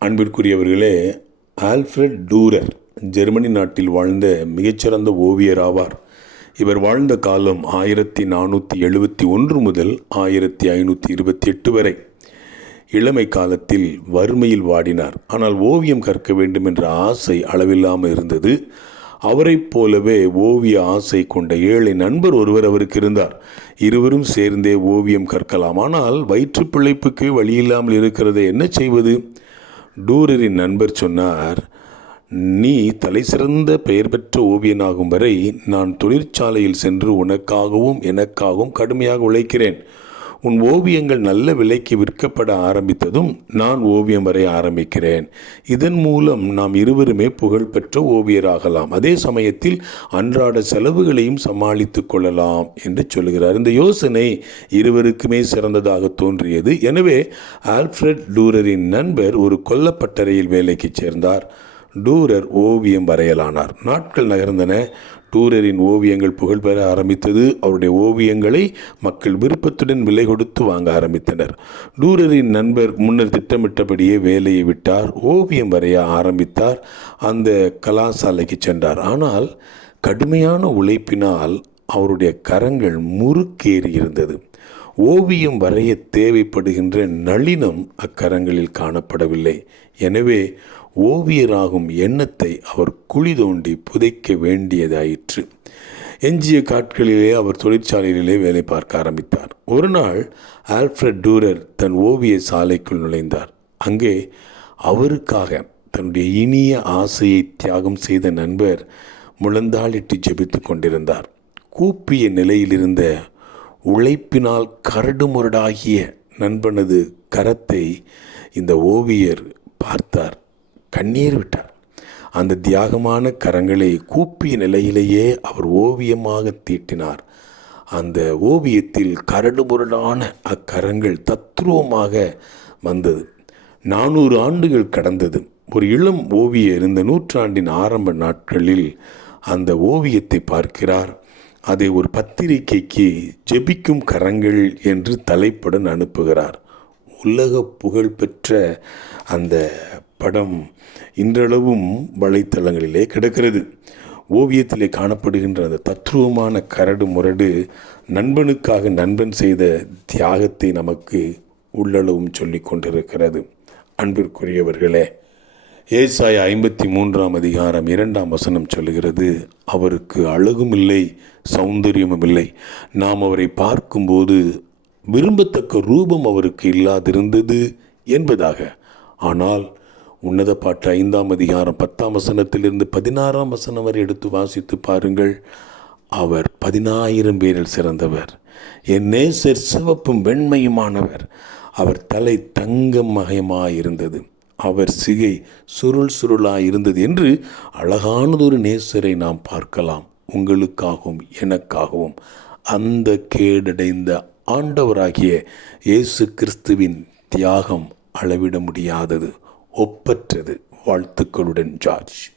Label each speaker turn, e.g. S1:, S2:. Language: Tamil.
S1: அன்பிற்குரியவர்களே ஆல்ஃப்ரெட் டூரர் ஜெர்மனி நாட்டில் வாழ்ந்த மிகச்சிறந்த ஓவியர் ஆவார் இவர் வாழ்ந்த காலம் ஆயிரத்தி நானூற்றி எழுபத்தி ஒன்று முதல் ஆயிரத்தி ஐநூற்றி இருபத்தி எட்டு வரை. இளமை காலத்தில் வறுமையில் வாடினார். ஆனால் ஓவியம் கற்க வேண்டும் என்ற ஆசை அளவில்லாமல் இருந்தது. அவரைப் போலவே ஓவிய ஆசை கொண்ட ஏழை நண்பர் ஒருவர் அவருக்கு இருந்தார். இருவரும் சேர்ந்தே ஓவியம் கற்கலாம். ஆனால் வயிற்று பிழைப்புக்கு வழியில்லாமல் இருக்கிறதை என்ன செய்வது? டூரரின் நண்பர் சொன்னார் நீ தலை சிறந்த பெயர் பெற்ற ஓவியனாகும் வரை நான் தொழிற்சாலையில் சென்று உனக்காகவும் எனக்காகவும் கடுமையாக உழைக்கிறேன். உன் ஓவியங்கள் நல்ல விலைக்கு விற்கப்பட ஆரம்பித்ததும் நான் ஓவியம் வரைய ஆரம்பிக்கிறேன். இதன் மூலம் நாம் இருவருமே புகழ்பெற்ற ஓவியராகலாம். அதே சமயத்தில் அன்றாட செலவுகளையும் சமாளித்து கொள்ளலாம் என்று சொல்கிறார். இந்த யோசனை இருவருக்குமே சிறந்ததாக தோன்றியது. எனவே ஆல்ஃப்ரெட் டூரரின் நண்பர் ஒரு கொல்லப்பட்டறையில் வேலைக்கு சேர்ந்தார். டூரர் ஓவியம் வரையலானார். நாட்கள் நகர்ந்தன. டூரரின் ஓவியங்கள் புகழ்பெற ஆரம்பித்தது. அவருடைய ஓவியங்களை மக்கள் விருப்பத்துடன் விலை கொடுத்து வாங்க ஆரம்பித்தனர். டூரரின் நண்பர் முன்னர் திட்டமிட்டபடியே வேலையை விட்டார். ஓவியம் வரைய ஆரம்பித்தார். அந்த கலாசாலைக்கு சென்றார். ஆனால் கடுமையான உழைப்பினால் அவருடைய கரங்கள் முறுக்கேறி இருந்தது. ஓவியம் வரைய தேவைப்படுகின்ற நளினம் அக்கரங்களில் காணப்படவில்லை. எனவே ஓவியராகும் எண்ணத்தை அவர் குழி தோண்டி புதைக்க வேண்டியதாயிற்று. எஞ்சிய காட்களிலே அவர் தொழிற்சாலையிலே வேலை பார்க்க ஆரம்பித்தார். ஒரு நாள் ஆல்ஃப்ரெட் டூரர் தன் ஓவிய சாலைக்குள் நுழைந்தார். அங்கே அவருக்காக தன்னுடைய இனிய ஆசையை தியாகம் செய்த நண்பர் முழந்தாளிட்டு ஜெபித்து கொண்டிருந்தார். கூப்பிய நிலையிலிருந்த உழைப்பினால் கரடுமுரடாகிய நண்பனது கரத்தை இந்த ஓவியர் பார்த்தார். கண்ணீர் விட்டார். அந்த தியாகமான கரங்களை கூப்பிய நிலையிலேயே அவர் ஓவியமாக தீட்டினார். அந்த ஓவியத்தில் கரடுமுரடான அக்கரங்கள் தத்ரூபமாக வந்தது. நானூறு ஆண்டுகள் கடந்தது. ஒரு இளம் ஓவியர் இந்த நூற்றாண்டின் ஆரம்ப நாட்களில் அந்த ஓவியத்தை பார்க்கிறார். அதை ஒரு பத்திரிகைக்கு ஜெபிக்கும் கரங்கள் என்று தலைப்புடன் அனுப்புகிறார். உலக புகழ்பெற்ற அந்த படம் இன்றளவும் வலைத்தளங்களிலே கிடக்கிறது. ஓவியத்திலே காணப்படுகின்ற அந்த தத்ரூபமான கரடு முரடு நண்பனுக்காக நண்பன் செய்த தியாகத்தை நமக்கு உள்ளளவும் சொல்லி கொண்டிருக்கிறது. அன்பிற்குரியவர்களே ஏசாய ஐம்பத்தி மூன்றாம் அதிகாரம் இரண்டாம் வசனம் சொல்லுகிறது அவருக்கு அழகும் இல்லை சௌந்தரியமும் இல்லை நாம் அவரை பார்க்கும்போது விரும்பத்தக்க ரூபம் அவருக்கு இல்லாதிருந்தது என்பதாக. ஆனால் உன்னத பாட்டு ஐந்தாம் அதிகாரம் பத்தாம் வசனத்திலிருந்து பதினாறாம் வசனம் வரை எடுத்து வாசித்து பாருங்கள். அவர் பதினாயிரம் பேரில் சிறந்தவர். என் நேசர் சிவப்பும் வெண்மையுமானவர். அவர் தலை தங்கம் மகமாயிருந்தது. அவர் சிகை சுருள் சுருளாக இருந்தது என்று அழகானதொரு நேசரை நாம் பார்க்கலாம். உங்களுக்காகவும் எனக்காகவும். அந்த கேடடைந்த ஆண்டவராகிய இயேசு கிறிஸ்துவின் தியாகம் அளவிட முடியாதது. ஒப்பற்றது வாழ்த்துக்களுடன் ஜார்ஜ்.